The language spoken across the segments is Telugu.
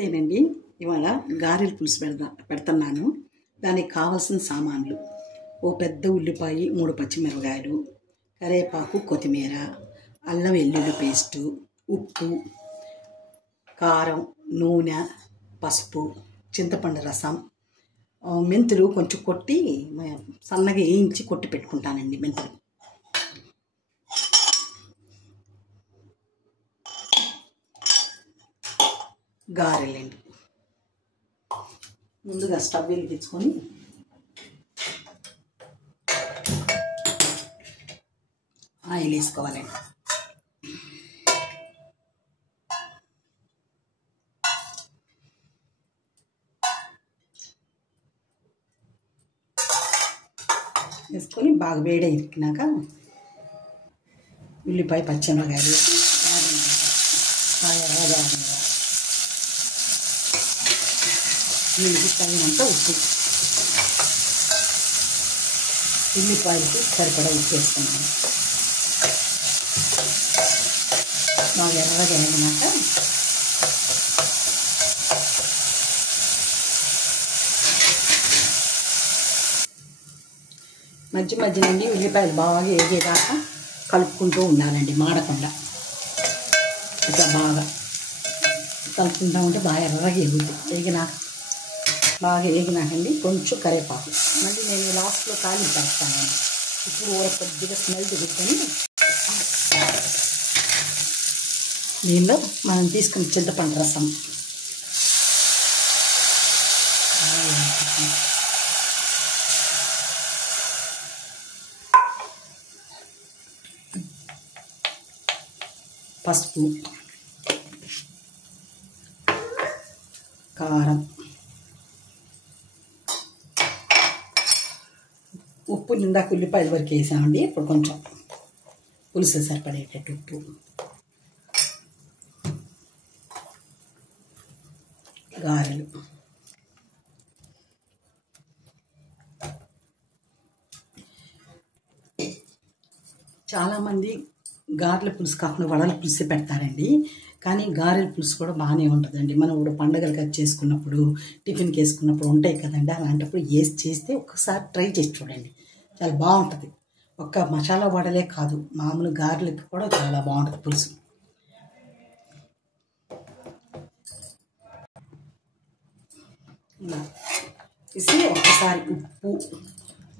నమస్తేనండి. ఇవాళ గారెల పులుసు పెడుతున్నాను. దానికి కావాల్సిన సామాన్లు: ఓ పెద్ద ఉల్లిపాయ, 3 పచ్చిమిరపకాయలు, కరివేపాకు, కొత్తిమీర, అల్లం వెల్లుల్లి పేస్టు, ఉప్పు, కారం, నూనె, పసుపు, చింతపండు రసం, మెంతులు కొంచెం కొట్టి సన్నగా వేయించి కొట్టి పెట్టుకుంటానండి. మెంతులు గారెలండి. ముందుగా స్టవ్ వెలిగించుకొని ఆయిల్ వేసుకోవాలండి. వేసుకొని బాగా వేడెక్కినాక ఉల్లిపాయ, పచ్చిమిరపకాయలు వేసి దీనికి తగినంత ఉప్పు, ఉల్లిపాయలకి సరిపడా ఉప్పు వేసుకున్నాను. బాగా ఎర్రగా వేగినాక మధ్య మధ్య నుండి ఉల్లిపాయలు బాగా వేగేదాకా కలుపుకుంటూ ఉండాలండి, మాడకుండా. ఇట్లా బాగా కలుపుకుంటూ ఉంటే బాగా ఎర్రగా వేగుతుంది. బాగా వేగినాకండి కొంచెం కరివేపాకు, మళ్ళీ నేను లాస్ట్లో తాలింపు వేస్తానండి. ఇప్పుడు కొద్దిగా స్మెల్ దిగుతుంది. దీనిలో మనం తీసుకున్న చింతపండు రసం, పసుపు, కారం, ఉప్పు ఇందాక ఉల్లిపాయల వరకు వేసామండి. ఇప్పుడు కొంచెం పులుసు సరిపడేటట్టు ఉప్పు, గారెలు, చాలామంది గారెల పులుసు కాకుండా వడల పులుసు పెడతారండి. కానీ గారెల పులుసు కూడా బాగానే ఉంటుందండి. మనం ఇప్పుడు పండగలకు చేసుకున్నప్పుడు, టిఫిన్కి వేసుకున్నప్పుడు ఉంటాయి కదండి. అలాంటప్పుడు వేసి చేస్తే ఒక్కసారి ట్రై చేసి చూడండి, చాలా బాగుంటుంది. ఒక్క మసాలా వడలే కాదు, మామూలు గారెలకి కూడా చాలా బాగుంటుంది పులుసు. ఇలా వేసి ఒక్కసారి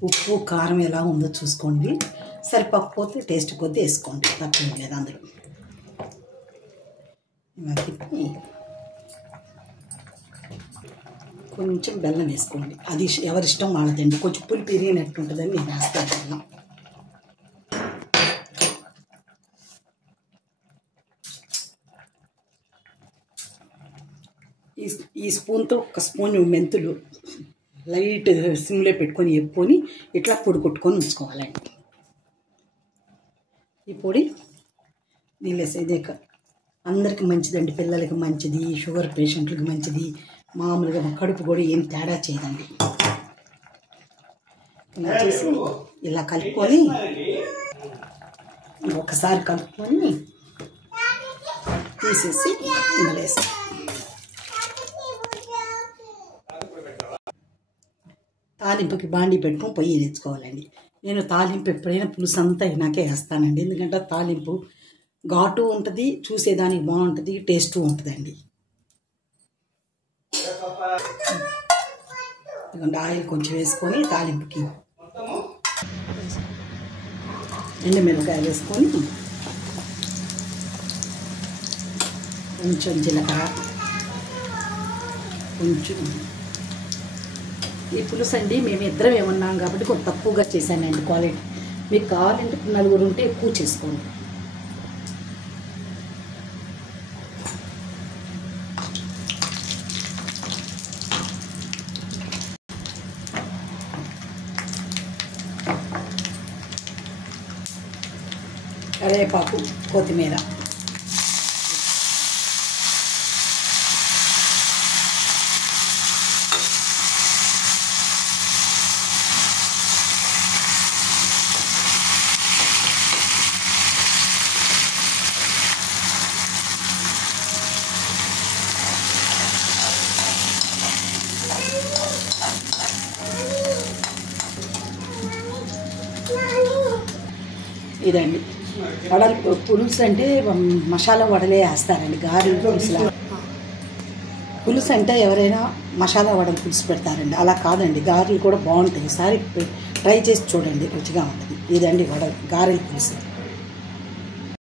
ఉప్పు కారం ఎలా ఉందో చూసుకోండి. సరిపోకపోతే టేస్ట్ కొద్దీ వేసుకోండి, తప్పేం లేదు. అందులో ఇలా తిప్పి కొంచెం బెల్లం వేసుకోండి. అది ఎవరిష్టం వాళ్ళదండి. కొంచెం పులి పెరిగినట్టు ఉంటుందని నేను వేస్తాను బెల్లం. ఈ స్పూన్తో ఒక స్పూన్ మెంతులు లైట్ సిమ్లో పెట్టుకొని వేపుకొని ఇట్లా పొడి కొట్టుకొని ఉంచుకోవాలండి. ఈ పొడి నీళ్ళేసి ఇదే అందరికి మంచిదండి. పిల్లలకి మంచిది, షుగర్ పేషెంట్లకు మంచిది. మామూలుగా కడుపు కూడా ఏం తేడా చేయదండి. ఇలా చేసి ఇలా కలుపుకొని ఒకసారి కలుపుకొని తీసేసి ఇందులో వేసి తాలింపుకి బాండి పెట్టుకొని పొయ్యి తెచ్చుకోవాలండి. నేను తాలింపు ఎప్పుడైనా పులుసు అంతా అయినాకే వేస్తానండి. ఎందుకంటే తాలింపు ఘాటు ఉంటుంది, చూసేదానికి బాగుంటుంది, టేస్ట్ ఉంటుందండి. ఆయిల్ కొంచెం వేసుకొని తాలింపుకి ఎండుమిరపకాయలు వేసుకొని కొంచెం జీలకర్ర, కొంచెం ఈ పులుసు అండి మేము ఇద్దరం ఏమన్నాం కాబట్టి కొంచెం తక్కువగా చేశానండి క్వాలిటీ. మీకు కావాలంటే 4 ఉంటే ఎక్కువ చేసుకోండి. కరివేపాకు, కొత్తిమీర, ఇదండి వడలు పులుసు అంటే మసాలా వడలే వేస్తారండి. గారెలు పులుసులా పులుసు అంటే ఎవరైనా మసాలా వడలు పులుసు పెడతారండి. అలా కాదండి, గారెలు కూడా బాగుంటాయి. ఈసారి ట్రై చేసి చూడండి, రుచిగా ఉంటుంది. ఇదండి వడలు గారెల పులుసు.